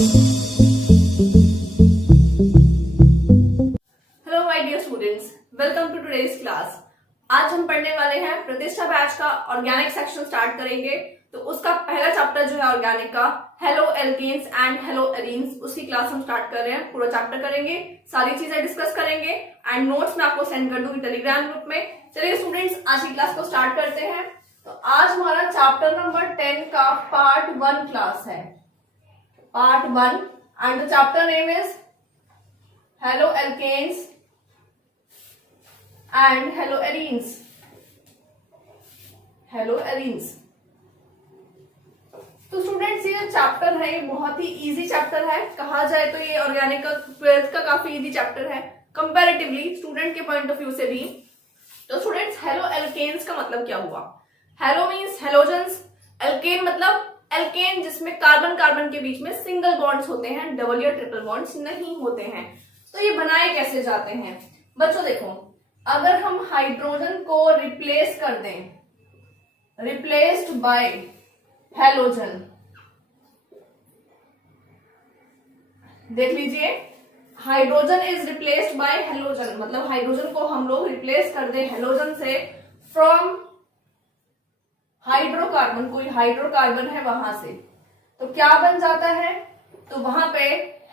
Hello my dear students, welcome to today's class. आज हम पढ़ने वाले हैं प्रतिष्ठा बैच का ऑर्गेनिक सेक्शन स्टार्ट करेंगे। तो उसका पहला चैप्टर जो है ऑर्गेनिक का, haloalkanes and haloarenes, उसकी क्लास हम स्टार्ट कर रहे हैं। पूरा चैप्टर करेंगे, सारी चीजें डिस्कस करेंगे एंड नोट्स मैं आपको सेंड कर दूंगी टेलीग्राम ग्रुप में। चलिए स्टूडेंट्स, आज की क्लास को स्टार्ट करते हैं। तो आज हमारा चैप्टर नंबर 10 का पार्ट 1 क्लास है, part 1, and the chapter name is haloalkanes and haloarenes. Haloarenes. तो स्टूडेंट्स, ये चैप्टर है, ये बहुत ही इजी चैप्टर है। कहा जाए तो ये ऑर्गेनिक का 12th का काफी इजी चैप्टर है कंपैरेटिवली, स्टूडेंट के पॉइंट ऑफ व्यू से भी। तो स्टूडेंट्स, हेलो एल्केन्स का मतलब क्या हुआ? हेलो मीन्स हेलोजेंस, एल्केन मतलब एल्केन जिसमें कार्बन कार्बन के बीच में सिंगल बॉन्ड्स होते हैं, डबल या ट्रिपल बॉन्ड्स नहीं होते हैं। तो ये बनाए कैसे जाते हैं बच्चों? देखो, अगर हम हाइड्रोजन को रिप्लेस कर दें, रिप्लेस्ड बाय हैलोजन, देख लीजिए, hydrogen is replaced by halogen, मतलब हाइड्रोजन को हम लोग रिप्लेस कर दें हैलोजन से फ्रॉम हाइड्रोकार्बन, कोई हाइड्रोकार्बन है वहां से, तो क्या बन जाता है? तो वहां पे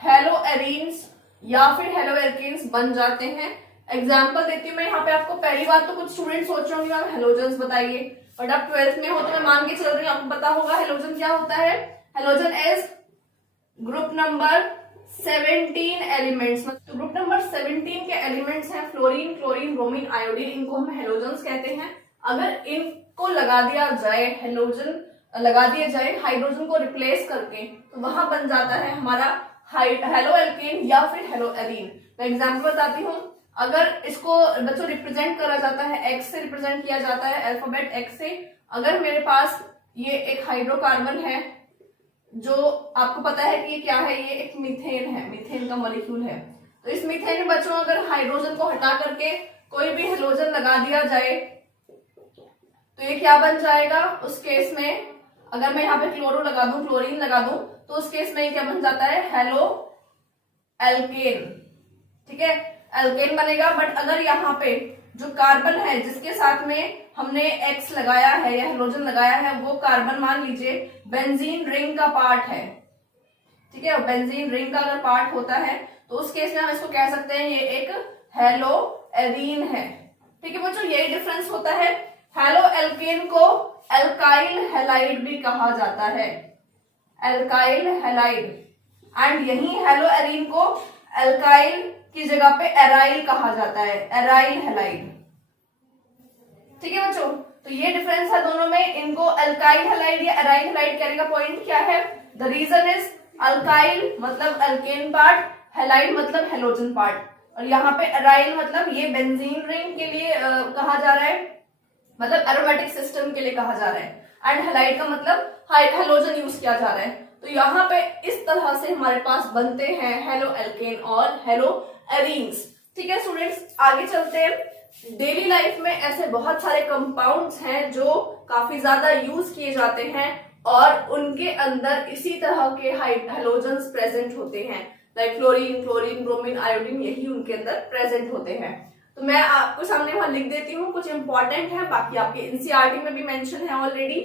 हेलो एरीन्स या फिर हेलो एल्केन्स बन जाते हैं। एग्जाम्पल देती हूँ मैं यहाँ पे आपको। पहली बात तो कुछ स्टूडेंट्स सोच रहे होंगे मैम हेलोजेंस बताइए, बट आप 12th में हो तो मैं मान के चल रही हूँ आपको पता होगा हेलोजन क्या होता है। Halogen is group number 17 elements. तो ग्रुप नंबर 17 के एलिमेंट्स हैं फ्लोरीन, क्लोरीन, ब्रोमीन, आयोडीन, इनको हम हेलोजेंस कहते हैं। अगर इनको लगा दिया जाए, हेलोजन लगा दिया जाए हाइड्रोजन को रिप्लेस करके, तो वहां बन जाता है हमारा हेलो एल्केन या फिर हेलो एरीन। मैं एग्जाम्पल बताती हूँ। अगर इसको बच्चों रिप्रेजेंट करा जाता है, एक्स से रिप्रेजेंट किया जाता है, अल्फाबेट एक्स से। अगर मेरे पास ये एक हाइड्रोकार्बन है, जो आपको पता है कि ये क्या है, ये एक मीथेन है, मीथेन का मॉलिक्यूल है। तो इस मीथेन में बच्चों अगर हाइड्रोजन को हटा करके कोई भी हेलोजन लगा दिया जाए, तो ये क्या बन जाएगा? उस केस में अगर मैं यहाँ पे क्लोरो लगा दूं, क्लोरीन लगा दूं, तो उस केस में ये क्या बन जाता है? Halo alkane. ठीक है, एल्केन बनेगा। बट अगर यहाँ पे जो कार्बन है जिसके साथ में हमने एक्स लगाया है या हेलोजन लगाया है, वो कार्बन मान लीजिए बेंजीन रिंग का पार्ट है, ठीक है, बेंजीन रिंग का अगर पार्ट होता है, तो उस केस में हम इसको कह सकते हैं ये एक हेलो एरीन है। ठीक है बच्चों, यही डिफरेंस होता है। हेलो एल्केन को एल्काइल हैलाइड भी कहा जाता है, एल्काइल हैलाइड, एंड यही हेलो एरीन को एल्काइल की जगह पे एराइल कहा जाता है, एराइल हैलाइड। ठीक है बच्चों, तो ये डिफरेंस है दोनों में। इनको एल्काइल हैलाइड या एराइल हैलाइड कहने का पॉइंट क्या है? द रीजन इज अल्काइल मतलब एल्केन पार्ट, हैलाइड मतलब हेलोजन पार्ट, और यहाँ पे एराइल मतलब ये बेंजीन रिंग के लिए कहा जा रहा है, मतलब एरोमेटिक सिस्टम के लिए कहा जा रहा है, एंड हैलाइड का मतलब हेलोजन यूज किया जा रहा है। तो यहाँ पे इस तरह से हमारे पास बनते हैं हेलो एल्केन और हेलो एरीन्स। ठीक है स्टूडेंट्स, आगे चलते हैं। डेली लाइफ में ऐसे बहुत सारे कंपाउंड्स हैं जो काफी ज्यादा यूज किए जाते हैं और उनके अंदर इसी तरह के हेलोजेंस प्रेजेंट होते हैं, like fluorine, chlorine, bromine, iodine, यही उनके अंदर प्रेजेंट होते हैं। तो मैं आपको सामने वहां लिख देती हूँ, कुछ इंपॉर्टेंट है, बाकी आपके एनसीईआरटी में भी मेंशन है ऑलरेडी,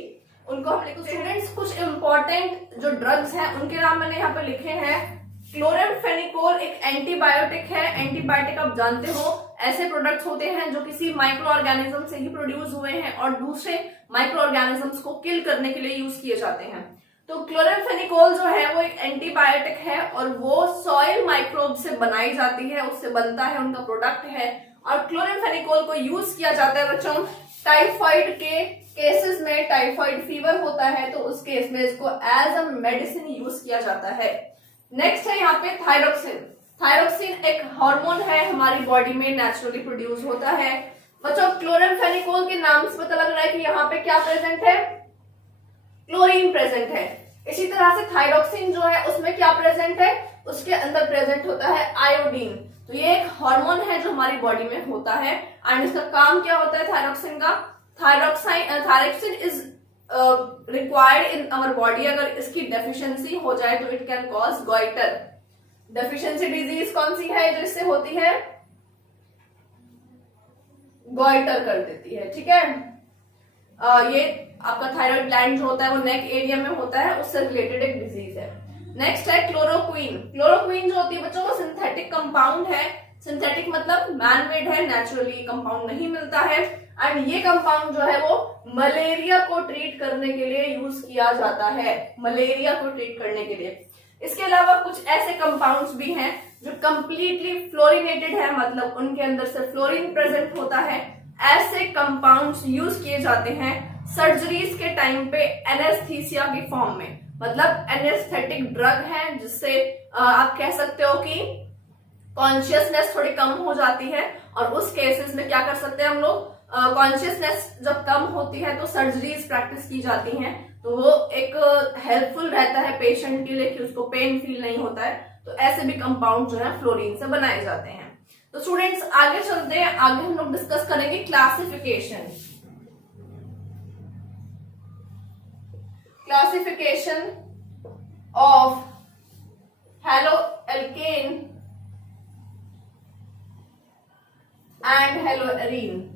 उनको हम लिखते हैं। स्टूडेंट्स, कुछ इंपॉर्टेंट जो ड्रग्स हैं उनके नाम मैंने यहाँ पे लिखे हैं। क्लोरामफेनिकोल एक एंटीबायोटिक है। एंटीबायोटिक आप जानते हो ऐसे प्रोडक्ट्स होते हैं जो किसी माइक्रो ऑर्गेनिज्म से ही प्रोड्यूस हुए हैं और दूसरे माइक्रो ऑर्गेनिजम्स को किल करने के लिए यूज किए जाते हैं। तो क्लोरामफेनिकोल जो है वो एक एंटीबायोटिक है और वो सॉइल माइक्रोब से बनाई जाती है, उससे बनता है, उनका प्रोडक्ट है। और क्लोरामफेनिकोल को यूज किया जाता है बच्चों टाइफाइड के केसेस में, टाइफाइड फीवर होता है तो उस केस में इसको एज अ मेडिसिन यूज किया जाता है। नेक्स्ट है यहाँ पे थायरोक्सिन। थायरोक्सिन एक हार्मोन है, हमारी बॉडी में नेचुरली प्रोड्यूस होता है। बच्चों, क्लोरामफेनिकोल के नाम से पता लग रहा है कि यहाँ पे क्या प्रेजेंट है? क्लोरीन प्रेजेंट है। इसी तरह से थायरोक्सिन जो है उसमें क्या प्रेजेंट है? उसके अंदर प्रेजेंट होता है आयोडीन। तो ये एक हार्मोन है जो हमारी बॉडी में होता है, एंड इसका काम क्या होता है थायरोक्सिन का? Thyroxine is required in our body, अगर इसकी डेफिशिएंसी हो जाए तो it can cause goitre. Deficiency disease कौन सी है जो इससे होती है? गॉइटर कर देती है, ठीक है। ये आपका थायराइड ग्लैंड जो होता है वो नेक एरिया में होता है, उससे रिलेटेड एक डिजीज है। नेक्स्ट है क्लोरोक्वीन। क्लोरोक्वीन जो होती है बच्चों वो सिंथेटिक कंपाउंड है। सिंथेटिक मतलब मैन मेड है, नेचुरली कंपाउंड नहीं मिलता है। एंड ये कंपाउंड जो है वो मलेरिया को ट्रीट करने के लिए यूज किया जाता है, मलेरिया को ट्रीट करने के लिए। इसके अलावा कुछ ऐसे कंपाउंड्स भी हैं जो कंप्लीटली फ्लोरिनेटेड है, मतलब उनके अंदर से फ्लोरीन प्रेजेंट होता है। ऐसे कंपाउंड्स यूज किए जाते हैं सर्जरीज के टाइम पे एनेस्थीसिया की फॉर्म में, मतलब एनेस्थेटिक ड्रग है जिससे आप कह सकते हो कि कॉन्शियसनेस थोड़ी कम हो जाती है। और उस केसेस में क्या कर सकते हैं हम लोग, कॉन्शियसनेस जब कम होती है तो सर्जरीज प्रैक्टिस की जाती हैं, तो वो एक हेल्पफुल रहता है पेशेंट के लिए कि उसको पेन फील नहीं होता है। तो ऐसे भी कंपाउंड जो है फ्लोरीन से बनाए जाते हैं। तो स्टूडेंट्स आगे चलते हैं, आगे हम लोग डिस्कस करेंगे classification. Classification of haloalkane and haloarene.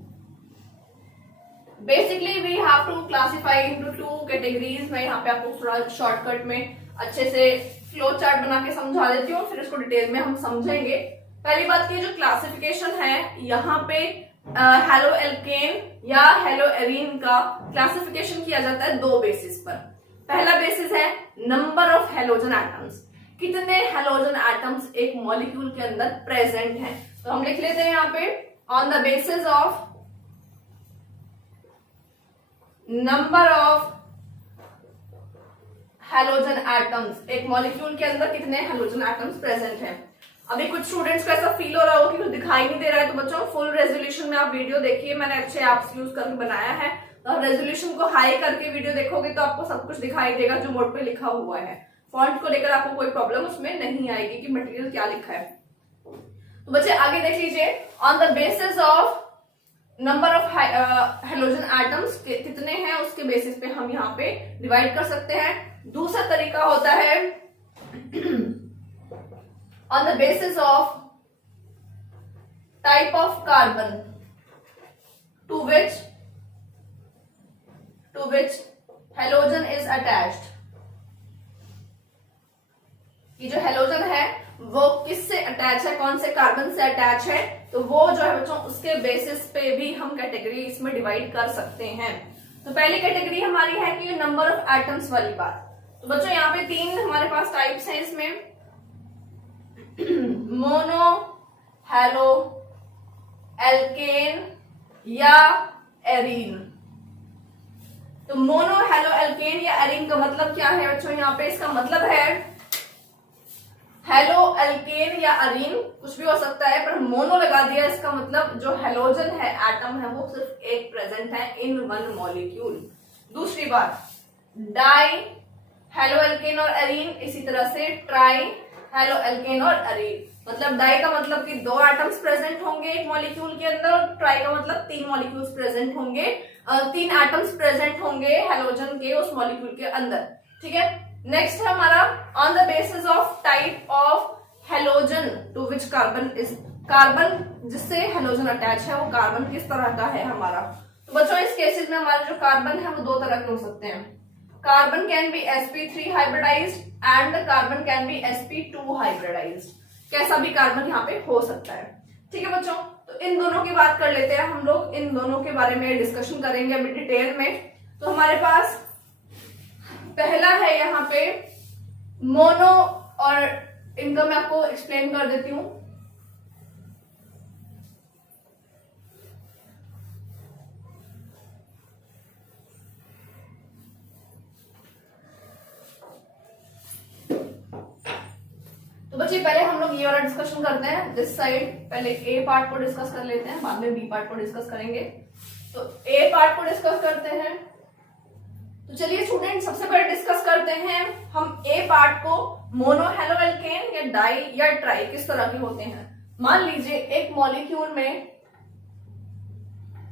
Basically we have to classify into 2 categories. मैं यहाँ पे आपको थोड़ा शॉर्टकट में अच्छे से फ्लो चार्ट बना के समझा देती हूँ, फिर इसको डिटेल में हम समझेंगे। पहली बात की जो क्लासिफिकेशन है, यहाँ पे हेलोएल्केन या हेलोएरीन का क्लासिफिकेशन किया जाता है 2 बेसिस पर। पहला बेसिस है नंबर ऑफ हेलोजन एटम्स, कितने हेलोजन एटम्स एक मॉलिक्यूल के अंदर प्रेजेंट हैं। तो हम लिख लेते हैं यहाँ पे on the basis of number of halogen atoms, एक मॉलिक्यूल के अंदर कितने हेलोजन एटम्स प्रेजेंट हैं। अभी कुछ स्टूडेंट्स को ऐसा फील हो रहा हो कि कुछ दिखाई नहीं दे रहा है, तो बच्चों फुल रेजोल्यूशन में आप वीडियो देखिए, मैंने अच्छे ऐप्स यूज करके बनाया है। तो आप रेजोल्यूशन को हाई करके वीडियो देखोगे तो आपको सब कुछ दिखाई देगा जो बोर्ड पे लिखा हुआ है। फॉन्ट को लेकर आपको कोई प्रॉब्लम उसमें नहीं आएगी कि मटेरियल क्या लिखा है। तो बच्चे आगे देख लीजिए, on the basis of number of halogen atoms कितने हैं उसके बेसिस पे हम यहाँ पे डिवाइड कर सकते हैं। दूसरा तरीका होता है on the basis of type of carbon to which halogen is attached. ये जो हेलोजन है वो किससे अटैच है, कौन से कार्बन से अटैच है, तो वो जो है बच्चों उसके बेसिस पे भी हम कैटेगरी इसमें डिवाइड कर सकते हैं। तो पहली कैटेगरी हमारी है कि नंबर ऑफ एटम्स वाली बात। तो बच्चों यहाँ पे 3 हमारे पास टाइप्स हैं इसमें, मोनो हेलो एल्केन या एरीन। तो मोनो हेलो एल्केन या एरीन का मतलब क्या है बच्चों, यहाँ पे इसका मतलब है हेलो एल्केन या अरीन कुछ भी हो सकता है, पर मोनो लगा दिया, इसका मतलब जो हेलोजन है एटम है वो सिर्फ एक प्रेजेंट है इन वन मॉलिक्यूल। दूसरी बात डाई हेलो एल्केन और अरीन, इसी तरह से ट्राई हेलो एल्केन और अरीन। मतलब डाई का मतलब कि 2 एटम्स प्रेजेंट होंगे एक मॉलिक्यूल के अंदर, और ट्राई का मतलब 3 मॉलिक्यूल्स प्रेजेंट होंगे, 3 एटम्स प्रेजेंट होंगे हेलोजन के उस मॉलिक्यूल के अंदर, ठीक है। नेक्स्ट है हमारा on the basis of type of halogen to which carbon is, carbon जिससे हेलोजन अटैच है वो कार्बन किस तरह का है हमारा। तो बच्चों इस केसेस में हमारे जो कार्बन है वो 2 तरह के हो सकते हैं। Carbon can be sp3 hybridised and the carbon can be sp2 hybridised. कैसा भी कार्बन यहाँ पे हो सकता है, ठीक है बच्चों। तो इन दोनों की बात कर लेते हैं हम लोग, इन दोनों के बारे में डिस्कशन करेंगे अभी डिटेल में। तो हमारे पास पहला है यहाँ पे मोनो, और इनका मैं आपको एक्सप्लेन कर देती हूँ। तो बच्चे पहले हम लोग ये वाला डिस्कशन करते हैं, दिस साइड पहले ए पार्ट को डिस्कस कर लेते हैं, बाद में बी पार्ट को डिस्कस करेंगे। तो ए पार्ट को डिस्कस करते हैं। तो चलिए स्टूडेंट सबसे पहले डिस्कस करते हैं हम ए पार्ट को, मोनो हेलो एल्केन या डाई या ट्राई किस तरह के होते हैं। मान लीजिए एक मॉलिक्यूल में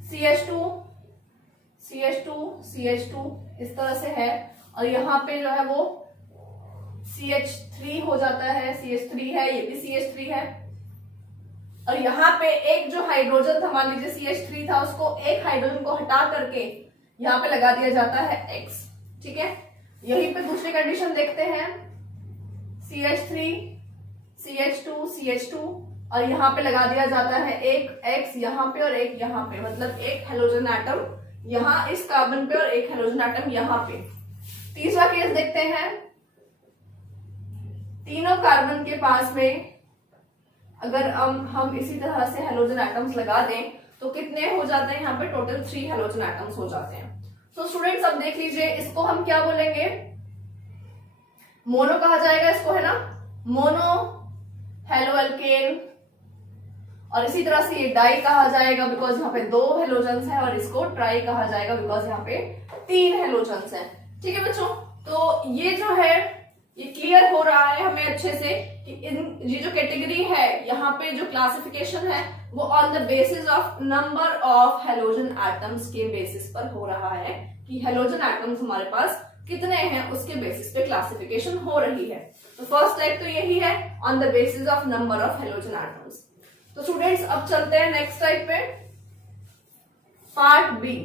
CH2 CH2 CH2 इस तरह से है, और यहाँ पे जो है वो CH3 हो जाता है, CH3 है, ये भी CH3 है, और यहाँ पे एक जो हाइड्रोजन था, मान लीजिए CH3 था, उसको एक हाइड्रोजन को हटा करके यहाँ पे लगा दिया जाता है X। ठीक है, यहीं पे दूसरी कंडीशन देखते हैं, CH3 CH2 CH2, और यहाँ पे लगा दिया जाता है एक X यहाँ पे और एक यहाँ पे, मतलब एक हेलोजन एटम यहाँ इस कार्बन पे और एक हेलोजन एटम यहाँ पे। तीसरा केस देखते हैं, तीनों कार्बन के पास में अगर हम इसी तरह से हेलोजन एटम्स लगा दें तो कितने हो जाते हैं, यहाँ पे टोटल 3 हेलोजन एटम्स हो जाते हैं। तो स्टूडेंट्स अब देख लीजिए, इसको हम क्या बोलेंगे, मोनो कहा जाएगा इसको, है ना, मोनो हेलो एल्केन, और इसी तरह से ये डाई कहा जाएगा बिकॉज यहाँ पे 2 हेलोजन्स हैं, और इसको ट्राई कहा जाएगा बिकॉज यहाँ पे 3 हेलोजन्स हैं। ठीक है बच्चों, तो ये जो है ये क्लियर हो रहा है हमें अच्छे से कि ये जो कैटेगरी है, यहाँ पे जो क्लासिफिकेशन है वो on the basis of number of halogen atoms के बेसिस पर हो रहा है, कि हेलोजन एटम्स हमारे पास कितने हैं उसके बेसिस पे क्लासिफिकेशन हो रही है। तो फर्स्ट टाइप तो यही है, on the basis of number of halogen atoms. तो स्टूडेंट्स अब चलते हैं नेक्स्ट टाइप पे, पार्ट बी।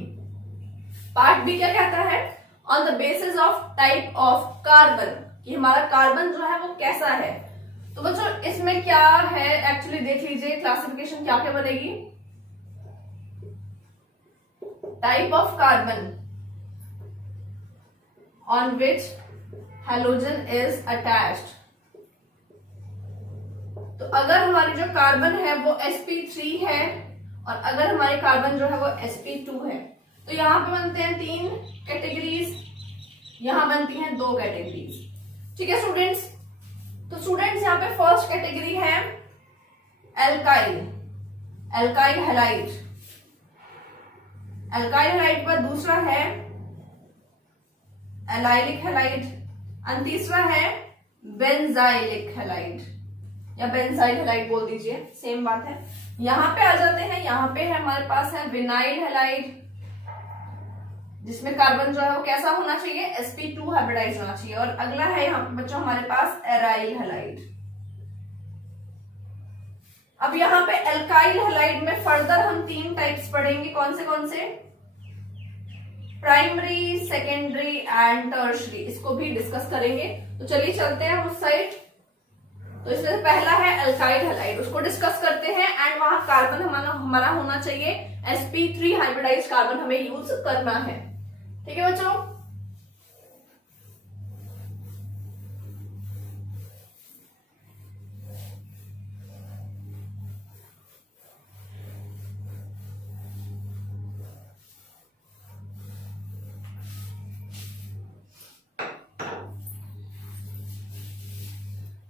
पार्ट बी क्या कहता है, on the basis of type of carbon, कि हमारा कार्बन जो है वो कैसा है। तो बच्चों इसमें क्या है, एक्चुअली देख लीजिए क्लासिफिकेशन क्या क्या बनेगी, type of carbon on which halogen is attached. तो अगर हमारी जो कार्बन है वो sp3 है, और अगर हमारी कार्बन जो है वो sp2 है, तो यहाँ पे बनते हैं 3 कैटेगरीज, यहां बनती हैं 2 कैटेगरीज। ठीक है स्टूडेंट्स, तो स्टूडेंट्स यहाँ पे फर्स्ट कैटेगरी है alkyl, alkyl halide, alkyl halide पर दूसरा है एलाइलिक हैलाइड, और तीसरा है बेंजाइलिक हैलाइड या बेंजाइल हैलाइड बोल दीजिए, सेम बात है। यहाँ पे आ जाते हैं, यहाँ पे है हमारे पास है विनाइल हैलाइड, जिसमें कार्बन जो है वो कैसा होना चाहिए, sp2 हाइब्रिडाइज होना चाहिए, और अगला है यहाँ पे बच्चों हमारे पास एराइल हैलाइड। अब यहाँ पे एल्काइल हैलाइड में फर्दर हम 3 टाइप्स पढ़ेंगे, कौन से, प्राइमरी, सेकेंडरी एंड टर्शरी, इसको भी डिस्कस करेंगे। तो चलिए चलते हैं उस साइड। तो इसमें पहला है एल्काइल हैलाइड, उसको डिस्कस करते हैं, एंड वहां कार्बन हमारा होना चाहिए sp3 हाइब्रिडाइज कार्बन हमें यूज करना है। ठीक है बच्चों,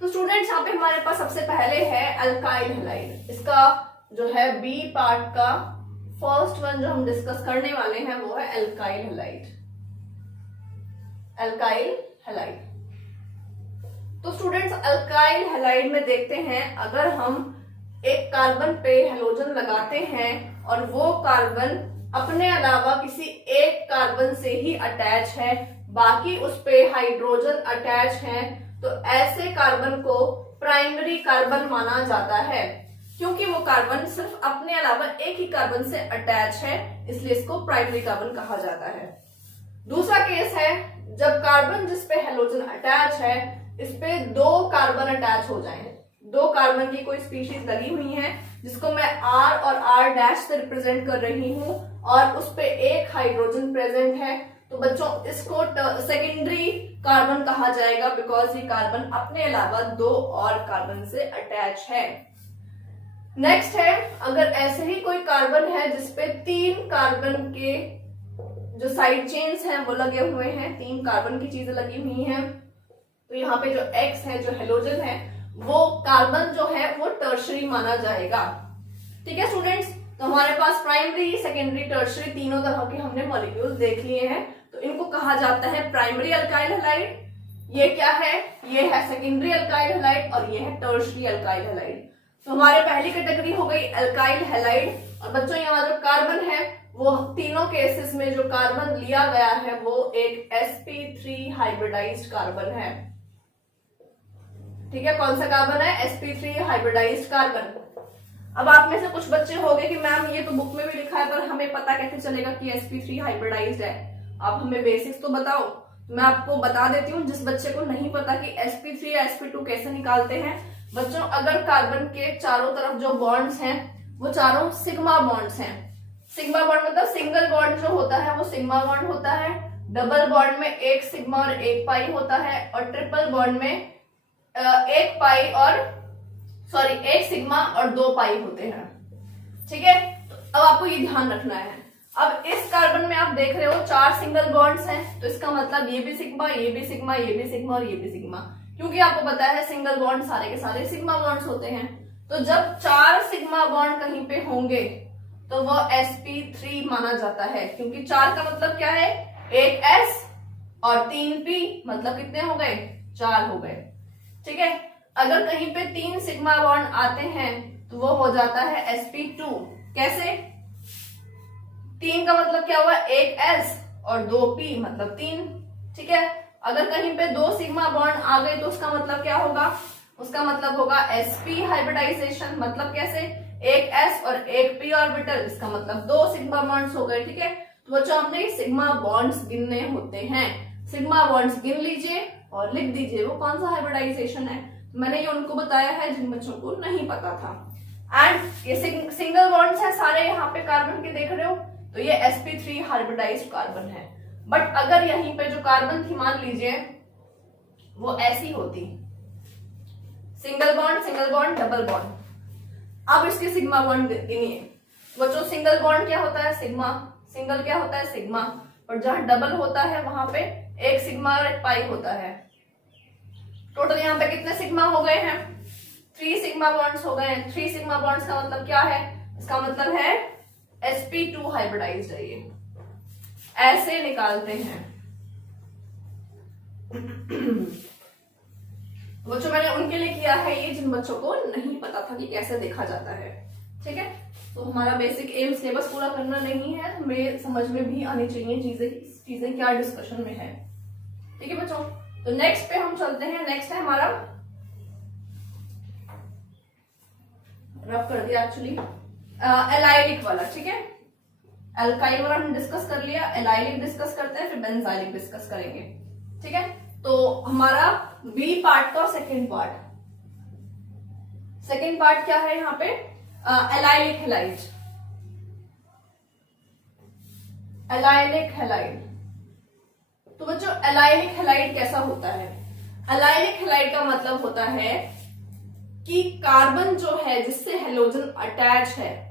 तो स्टूडेंट्स यहाँ पे हमारे पास सबसे पहले है अल्काइल हैलाइड। इसका जो है बी पार्ट का फर्स्ट वन जो हम डिस्कस करने वाले हैं वो है अल्काइल हैलाइड, अल्काइल हैलाइड। तो स्टूडेंट्स अल्काइल हैलाइड में देखते हैं, अगर हम एक कार्बन पे हेलोजन लगाते हैं और वो कार्बन अपने अलावा किसी एक कार्बन से ही अटैच है, बाकी उस पे हाइड्रोजन अटैच है, तो ऐसे कार्बन को प्राइमरी कार्बन माना जाता है, क्योंकि वो कार्बन सिर्फ अपने अलावा एक ही कार्बन से अटैच है, इसलिए इसको प्राइमरी कार्बन कहा जाता है। दूसरा केस है जब कार्बन जिस पे हेलोजन अटैच है इस पे 2 कार्बन अटैच हो जाएं, 2 कार्बन की कोई स्पीशीज लगी हुई है जिसको मैं R और R' से रिप्रेजेंट कर रही हूं, और उस पे एक हाइड्रोजन प्रेजेंट है, तो बच्चों इसको सेकेंडरी कार्बन कहा जाएगा, बिकॉज ये कार्बन अपने अलावा 2 और कार्बन से अटैच है। नेक्स्ट है, अगर ऐसे ही कोई कार्बन है जिसपे 3 कार्बन के जो साइड चेन्स हैं वो लगे हुए हैं, 3 कार्बन की चीजें लगी हुई हैं, तो यहाँ पे जो X है, जो हेलोजन है, वो कार्बन जो है वो टर्शरी माना जाएगा। ठीक है स्टूडेंट्स, तो हमारे पास प्राइमरी, सेकेंडरी, टर्शरी तीनों तरह के हमने मॉलिक्यूल्स देख लिए हैं, तो इनको कहा जाता है प्राइमरी अल्काइल हैलाइड। ये क्या है, ये है सेकेंडरी अल्काइल हैलाइड, और ये है टर्शरी अल्काइल हैलाइड। तो हमारे पहली कैटेगरी हो गई अल्काइल हैलाइड, और बच्चों यहाँ जो कार्बन है वो तीनों केसेस में जो कार्बन लिया गया है वो एक sp3 हाइब्रिडाइज्ड कार्बन है। ठीक है, कौन सा कार्बन है? sp3 hybridised carbon. अब आप में से कुछ बच्चे होंगे कि मैम ये तो बुक में भी लिखा है पर हमें पता कैसे चलेगा कि sp3 हाइब्रिडाइज्ड है, आप हमें बेसिक्स तो बताओ। मैं आपको बता देती हूँ, जिस बच्चे को नहीं पता कि sp3 या sp2 कैसे निकालते हैं। बच्चों, अगर कार्बन के चारों तरफ जो बॉन्ड्स हैं वो चारों सिग्मा बॉन्ड्स हैं। सिग्मा बॉन्ड मतलब सिंगल बॉन्ड जो होता है वो सिग्मा बॉन्ड होता है, डबल बॉन्ड में एक सिग्मा और एक पाई होता है, और ट्रिपल बॉन्ड में एक सिग्मा और 2 पाई होते हैं। ठीक है, तो अब आपको ये ध्यान रखना है। अब इस कार्बन में आप देख रहे हो 4 सिंगल बॉन्ड्स हैं, तो इसका मतलब ये भी सिग्मा, ये भी सिग्मा, ये भी सिग्मा और ये भी सिग्मा, क्योंकि आपको पता है सिंगल बॉन्ड सारे के सारे सिग्मा बॉन्ड्स होते हैं। तो जब 4 सिग्मा बॉन्ड कहीं पे होंगे तो वो sp3 माना जाता है, क्योंकि 4 का मतलब क्या है? एक s और 3 p, मतलब कितने हो गए? 4 हो गए। ठीक है, अगर कहीं पे 3 सिग्मा बॉन्ड आते हैं तो वो हो जाता है sp2। कैसे? 3 का मतलब क्या हुआ? एक s और 2 p, मतलब 3। ठीक है, अगर कहीं पे 2 सिग्मा बॉन्ड आ गए तो उसका मतलब क्या होगा? उसका मतलब होगा sp हाइब्रिडाइजेशन। मतलब कैसे? एक s और एक p ऑर्बिटल, इसका मतलब 2 सिग्मा बॉन्ड्स हो गए। ठीक है, तो बच्चों हमने सिग्मा बॉन्ड्स गिनने होते हैं। सिग्मा बॉन्ड्स गिन लीजिए और लिख दीजिए वो कौन सा हाइब्रिडाइजेशन है। मैंने ये उनको बताया है जिन बच्चों को नहीं पता था। एंड ये सिंगल बॉन्ड्स है सारे यहाँ पे कार्बन के, देख रहे हो, तो ये sp3 हाइब्रिडाइज्ड कार्बन है। बट अगर यहीं पे जो कार्बन थी मान लीजिए वो ऐसी होती, सिंगल बॉन्ड डबल बॉन्ड। अब इसके सिग्मा बॉन्ड गिनिए बच्चों। सिंगल बॉन्ड क्या होता है? सिग्मा। सिंगल क्या होता है? सिग्मा। और जहां डबल होता है वहां पे एक सिग्मा और एक पाई होता है। टोटल यहाँ पे कितने सिग्मा हो गए हैं? 3 सिग्मा बॉन्ड्स हो गए हैं। 3 सिग्मा बॉन्ड्स का मतलब क्या है? इसका मतलब है sp2 हाइब्रिडाइज्ड है। ये ऐसे निकालते हैं। बच्चों मैंने उनके लिए किया है ये जिन बच्चों को नहीं पता था कि कैसे देखा जाता है। ठीक है, तो हमारा बेसिक एम सिलेबस पूरा करना नहीं है, हमें समझ में भी आनी चाहिए चीजें क्या डिस्कशन में है। ठीक है बच्चों, तो नेक्स्ट पे हम चलते हैं। नेक्स्ट है हमारा, रब कर दिया एक्चुअली, एलाइलिक वाला। ठीक है, एल्काइल वाला हमने डिस्कस कर लिया, एलाइलिक डिस्कस करते हैं, फिर बेंजाइलिक डिस्कस करेंगे। ठीक है, तो हमारा बी पार्ट का सेकंड पार्ट क्या है यहाँ पे? Allylic halide. एलाइलिक हैलाइड, तो बच्चों एलाइलिक हैलाइड कैसा होता है? एलाइलिक हैलाइड का मतलब होता है कि कार्बन जो है जिससे हेलोजन अटैच है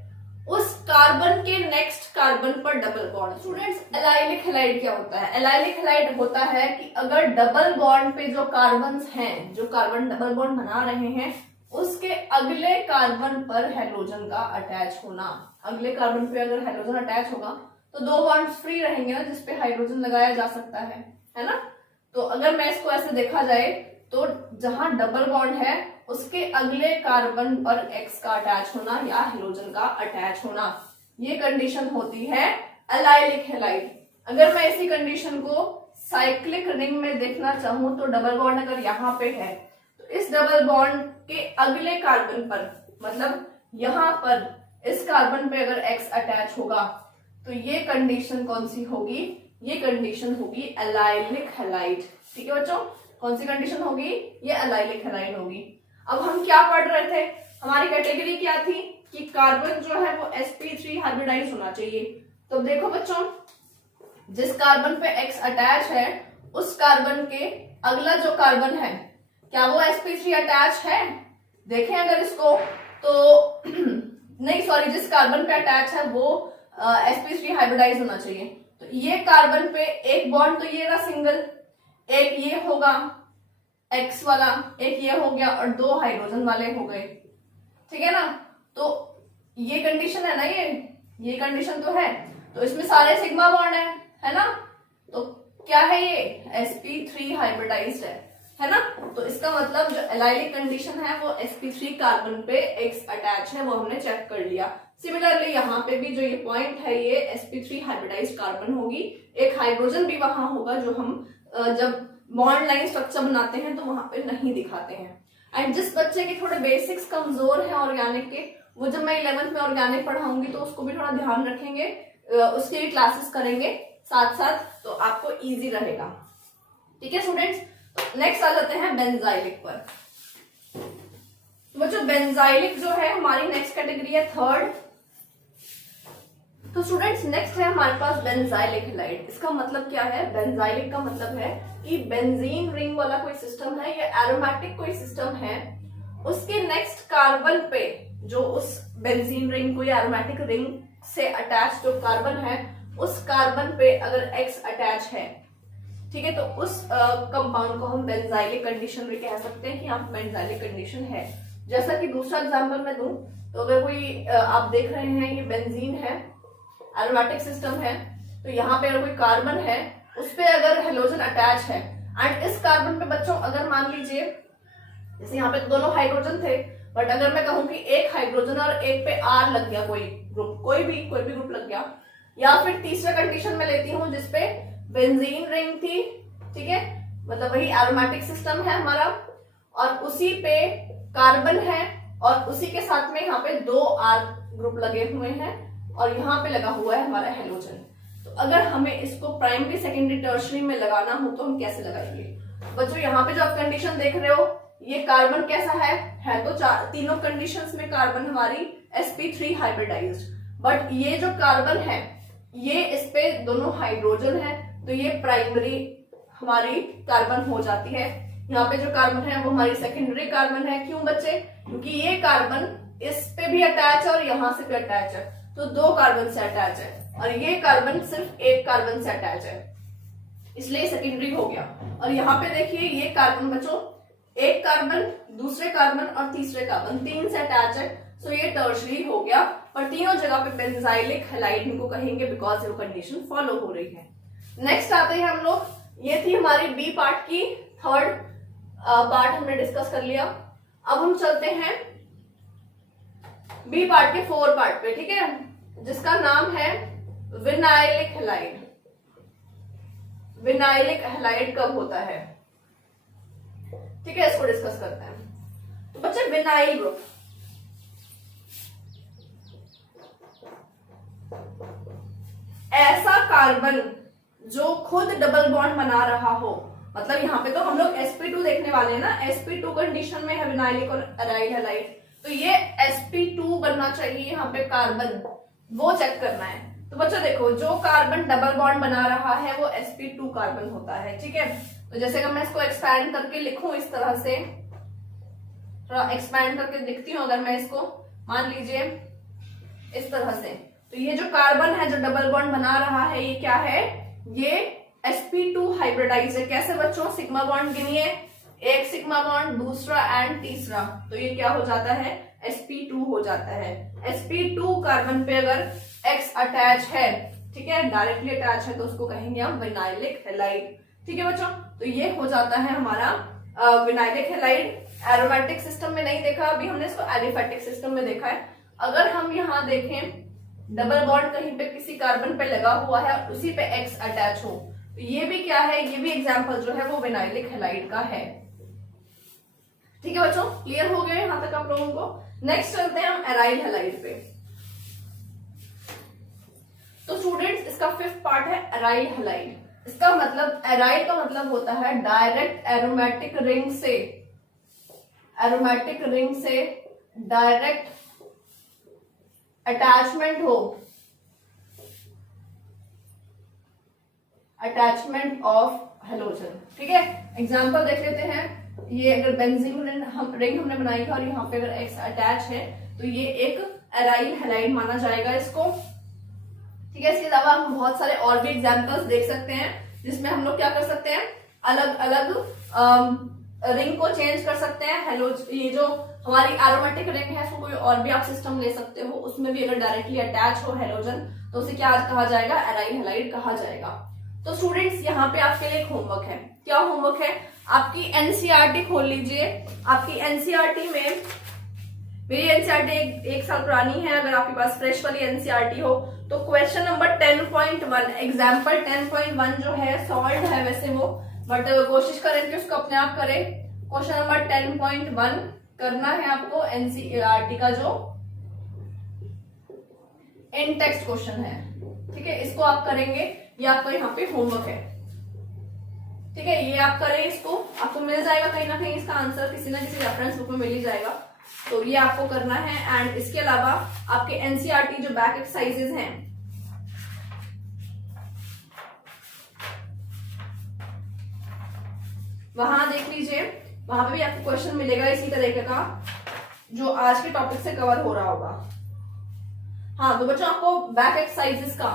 उस कार्बन के नेक्स्ट कार्बन पर double bond. Students, allylic halide क्या होता है? एलाइलिक हैलाइड होता है कि अगर डबल बॉन्ड पे जो कार्बन्स हैं, जो कार्बन डबल बॉन्ड बना रहे हैं, उसके अगले कार्बन पर हेलोजन का अटैच होना। अगले कार्बन पे अगर हेलोजन अटैच होगा तो 2 बॉन्ड्स फ्री रहेंगे ना, जिसपे हाइड्रोजन लगाया जा सकता है ना। तो अगर मैं इसको ऐसे देखा जाए तो जहां डबल बॉन्ड है उसके अगले कार्बन पर X का अटैच होना या हेलोजन का अटैच होना, ये कंडीशन होती है एलाइलिक हैलाइड। अगर मैं इसी कंडीशन को साइक्लिक रिंग में देखना चाहूं तो डबल बॉन्ड अगर यहाँ पे है तो इस डबल बॉन्ड के अगले कार्बन पर, मतलब यहाँ पर इस कार्बन पे अगर X अटैच होगा तो ये कंडीशन कौन सी होगी? ये कंडीशन होगी एलाइलिक हैलाइड। ठीक है बच्चों, कौन सी कंडीशन होगी? ये एलाइलिक हैलाइड होगी। अब हम क्या पढ़ रहे थे? हमारी कैटेगरी क्या थी कि कार्बन जो है वो sp3 हाइब्रिडाइज होना चाहिए। तो देखो बच्चों, जिस कार्बन पे X अटैच है उस कार्बन के अगला जो कार्बन है क्या वो sp3 अटैच है? देखें अगर इसको तो नहीं, सॉरी, जिस कार्बन पे अटैच है वो sp3 हाइब्रिडाइज होना चाहिए। तो ये कार्बन पे एक बॉन्ड तो ये रहा सिंगल, एक ये होगा X वाला, एक ये हो गया और 2 हाइड्रोजन वाले हो गए। ठीक है ना, तो ये कंडीशन है ना, ये कंडीशन तो है, तो इसमें सारे सिग्मा बॉन्ड है ना। तो क्या है ये? sp3 हाइब्रिडाइज्ड है ना। तो इसका मतलब जो एलाइलिक कंडीशन है वो sp3 कार्बन पे X अटैच है, वो हमने चेक कर लिया। सिमिलरली यहाँ पे भी जो ये पॉइंट है ये sp3 हाइब्रिडाइज्ड कार्बन होगी, एक हाइड्रोजन भी वहां होगा जो हम जब बॉन्ड लाइन स्ट्रक्चर बनाते हैं तो वहां पे नहीं दिखाते हैं। एंड जिस बच्चे के थोड़े बेसिक्स कमजोर हैं ऑर्गेनिक के, वो जब मैं 11th में ऑर्गेनिक पढ़ाऊंगी तो उसको भी थोड़ा ध्यान रखेंगे, उसके भी क्लासेस करेंगे साथ साथ, तो आपको इजी रहेगा। ठीक है स्टूडेंट्स, तो नेक्स्ट आ जाते हैं बेंजाइलिक पर। बच्चों बेंजाइलिक जो है हमारी नेक्स्ट कैटेगरी है थर्ड। तो स्टूडेंट्स नेक्स्ट है हमारे पास बेंजाइलिक हैलाइड। इसका मतलब क्या है? बेंजाइलिक का मतलब है कि बेंजीन रिंग वाला कोई सिस्टम है या एरोमेटिक कोई सिस्टम है, उसके नेक्स्ट कार्बन पे जो उस बेंजीन रिंग को या एरोमेटिक रिंग से अटैच जो कार्बन है, उस कार्बन पे अगर X अटैच है, ठीक है, तो उस कंपाउंड को हम बेंजाइलिक कंडीशन में कह सकते हैं कि यहाँ बेंजाइलिक कंडीशन है। जैसा कि दूसरा एग्जांपल मैं दूं तो अगर कोई आप देख रहे हैं ये बेंजीन है, एरोमेटिक सिस्टम है, तो यहाँ पे अगर कोई कार्बन है उस पे अगर हेलोजन अटैच है एंड इस कार्बन पे बच्चों अगर मान लीजिए जैसे यहाँ पे दोनों हाइड्रोजन थे, बट अगर मैं कहूं कि एक हाइड्रोजन और एक पे R लग गया, कोई ग्रुप कोई भी ग्रुप लग गया, या फिर तीसरा कंडीशन में लेती हूँ जिसपे बेंजीन रिंग थी, ठीक है, मतलब वही एरोमेटिक सिस्टम है हमारा, और उसी पे कार्बन है और उसी के साथ में यहाँ पे दो R ग्रुप लगे हुए हैं और यहाँ पे लगा हुआ है हमारा हेलोजन। तो अगर हमें इसको प्राइमरी सेकेंडरी टर्शरी में लगाना हो तो हम कैसे लगाएंगे? बच्चों यहाँ पे जो आप कंडीशन देख रहे हो, ये कार्बन कैसा है तो तीनों कंडीशंस में कार्बन हमारी sp3 हाइब्रिडाइज्ड, बट ये जो कार्बन है ये इस पे दोनों हाइड्रोजन है, तो ये प्राइमरी हमारी कार्बन हो जाती है। यहाँ पे जो कार्बन है वो हमारी सेकेंडरी कार्बन है। क्यों बच्चे? क्योंकि ये कार्बन इस पे भी अटैच है और यहाँ से भी अटैच है, तो दो कार्बन से अटैच है, और ये कार्बन सिर्फ एक कार्बन से अटैच है, इसलिए सेकेंडरी हो गया। और यहाँ पे देखिए ये कार्बन बच्चों, एक कार्बन, दूसरे कार्बन और तीसरे कार्बन, तीन से अटैच है, सो ये टर्शरी हो गया। पर तीनों जगह पे बेंजाइलिक हैलाइड इनको कहेंगे बिकॉज ये कंडीशन फॉलो हो रही है। नेक्स्ट आते हैं हम लोग, ये थी हमारी बी पार्ट की थर्ड पार्ट हमने डिस्कस कर लिया। अब हम चलते हैं बी पार्ट के फोर पार्ट पे, ठीक है, जिसका नाम है विनाइलिक हैलाइड। विनाइलिक हैलाइड कब होता है, ठीक है, इसको डिस्कस करते हैं। तो बच्चे विनाइल ग्रुप, ऐसा कार्बन जो खुद डबल बॉन्ड बना रहा हो, मतलब यहाँ पे तो हम लोग sp2 देखने वाले हैं ना, sp2 कंडीशन में है विनाइलिक और अराइल हैलाइड, तो ये sp2 बनना चाहिए यहाँ पे कार्बन, वो चेक करना है। तो बच्चों देखो, जो कार्बन डबल बॉन्ड बना रहा है वो sp2 कार्बन होता है, ठीक है। तो जैसे अगर मैं इसको एक्सपैंड करके लिखूं इस तरह से, थोड़ा एक्सपैंड करके लिखती हूँ अगर मैं इसको, मान लीजिए इस तरह से, तो ये जो कार्बन है जो डबल बॉन्ड बना रहा है ये क्या है? ये sp2 हाइब्रिडाइज है। कैसे बच्चों? सिग्मा बॉन्ड गिनिए, एक सिग्मा बॉन्ड, दूसरा एंड तीसरा, तो ये क्या हो जाता है? sp2 हो जाता है। sp2 कार्बन पे अगर X अटैच है, ठीक है, डायरेक्टली अटैच है, तो उसको कहेंगे हम विनाइलिक हैलाइड, ठीक है बच्चों। तो ये हो जाता है हमारा विनाइलिक हैलाइड। एरोमेटिक सिस्टम में नहीं देखा अभी हमने इसको, एलिफेटिक सिस्टम में देखा है। अगर हम यहाँ देखें डबल बॉन्ड कहीं पे किसी कार्बन पे लगा हुआ है और उसी पे X अटैच हो, तो ये भी क्या है? ये भी एग्जाम्पल जो है वो विनाइलिक हैलाइड का है, ठीक है बच्चों। क्लियर हो गया यहां तक आप लोगों को। नेक्स्ट चलते हैं हम एराइल हैलाइड पे। तो स्टूडेंट्स इसका फिफ्थ पार्ट है एराइल हैलाइड। इसका मतलब, एराइल का मतलब होता है डायरेक्ट एरोमेटिक रिंग से, एरोमेटिक रिंग से डायरेक्ट अटैचमेंट हो, अटैचमेंट ऑफ हेलोजन, ठीक है। एग्जांपल देख लेते हैं। ये अगर बेंजीन रिंग हमने बनाई है और यहाँ पे अगर X अटैच है तो ये एक एराइल हैलाइड माना जाएगा इसको, ठीक है। इसके अलावा हम बहुत सारे और भी एग्जांपल्स देख सकते हैं जिसमें हम लोग क्या कर सकते हैं, अलग अलग रिंग को चेंज कर सकते हैं। ये जो हमारी एरोमेटिक रिंग है उसको कोई और भी आप सिस्टम ले सकते हो, उसमें भी अगर डायरेक्टली अटैच हो हेलोजन तो उसे क्या कहा जाएगा? एराइल हैलाइड कहा जाएगा। तो स्टूडेंट्स यहाँ पे आपके लिए एक होमवर्क है। क्या होमवर्क है? आपकी एनसीईआरटी खोल लीजिए। आपकी एनसीईआरटी में मेरी एनसीईआरटी एक साल पुरानी है, अगर आपके पास फ्रेश वाली एनसीईआरटी हो तो क्वेश्चन नंबर 10.1 एग्जाम्पल 10.1 जो है सॉल्व है वैसे वो, बट कोशिश करें कि उसको अपने आप करें। क्वेश्चन नंबर 10.1 करना है आपको एनसीईआरटी का जो इन टेक्स्ट क्वेश्चन है, ठीक है, इसको आप करेंगे, ये आपका यहाँ पे होमवर्क है, ठीक है, ये आप करें, इसको आपको मिल जाएगा कहीं ना कहीं इसका आंसर किसी ना किसी रेफरेंस बुक में मिल ही जाएगा, तो ये आपको करना है। एंड इसके अलावा आपके एनसीईआरटी जो बैक एक्सरसाइजेज हैं वहां देख लीजिए, वहां पे भी आपको क्वेश्चन मिलेगा इसी तरीके का जो आज के टॉपिक से कवर हो रहा होगा। हाँ, तो बच्चों आपको बैक एक्सरसाइजेस का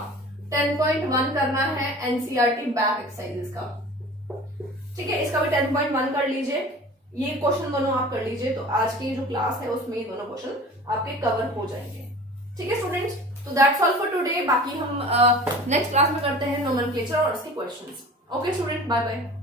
10.1 करना है, एनसीईआरटी बैक एक्सरसाइजेस का, ठीक है, इसका भी 10.1 कर लीजिए, ये क्वेश्चन दोनों आप कर लीजिए, तो आज की जो क्लास है उसमें ये दोनों क्वेश्चन आपके कवर हो जाएंगे, ठीक है स्टूडेंट्स। तो दैट्स ऑल फॉर टुडे, बाकी हम नेक्स्ट क्लास में करते हैं नोमेनक्लेचर और उसके questions. Okay student, bye bye.